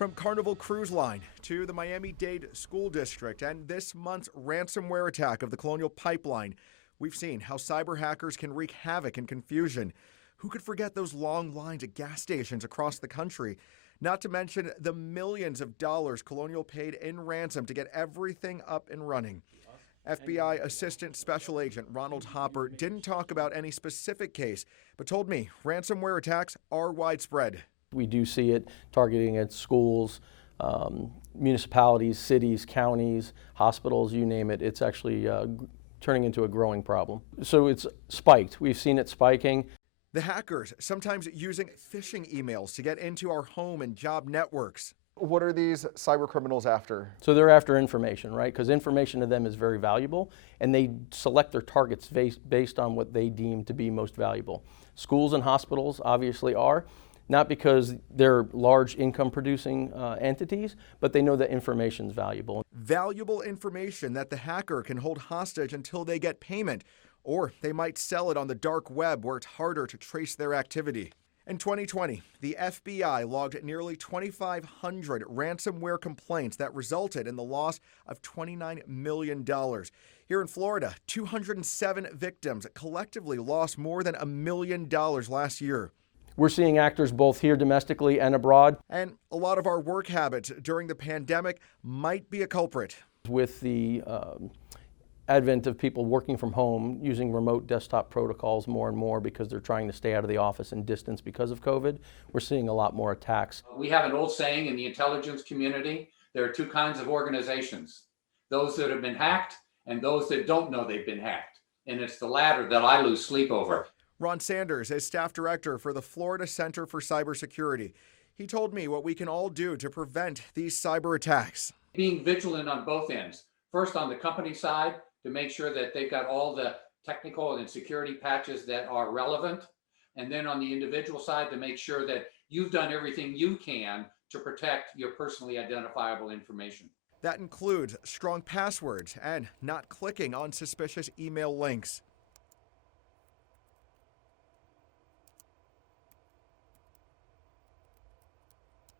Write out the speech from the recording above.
From Carnival Cruise Line to the Miami-Dade School District and this month's ransomware attack of the Colonial Pipeline, we've seen how cyber hackers can wreak havoc and confusion. Who could forget those long lines at gas stations across the country? Not to mention the millions of dollars Colonial paid in ransom to get everything up and running. FBI Assistant Special Agent Ronald Hopper didn't talk about any specific case, but told me ransomware attacks are widespread. We do see it targeting at schools, municipalities, cities, counties, hospitals, you name it. It's actually turning into a growing problem. So it's spiked. We've seen it spiking. The hackers sometimes using phishing emails to get into our home and job networks. What are these cyber criminals after? So they're after information, right? Because information to them is very valuable, and they select their targets based on what they deem to be most valuable. Schools and hospitals obviously are, not because they're large income producing entities, but they know that information is valuable. Valuable information that the hacker can hold hostage until they get payment, or they might sell it on the dark web where it's harder to trace their activity. In 2020, the FBI logged nearly 2,500 ransomware complaints that resulted in the loss of $29 million. Here in Florida, 207 victims collectively lost more than $1 million last year. We're seeing actors both here domestically and abroad. And a lot of our work habits during the pandemic might be a culprit. With the advent of people working from home, using remote desktop protocols more and more because they're trying to stay out of the office and distance because of COVID, we're seeing a lot more attacks. We have an old saying in the intelligence community, there are two kinds of organizations, those that have been hacked and those that don't know they've been hacked. And it's the latter that I lose sleep over. Ron Sanders is staff director for the Florida Center for Cybersecurity. He told me what we can all do to prevent these cyber attacks. Being vigilant on both ends. First, on the company side, to make sure that they've got all the technical and security patches that are relevant. And then on the individual side, to make sure that you've done everything you can to protect your personally identifiable information. That includes strong passwords and not clicking on suspicious email links.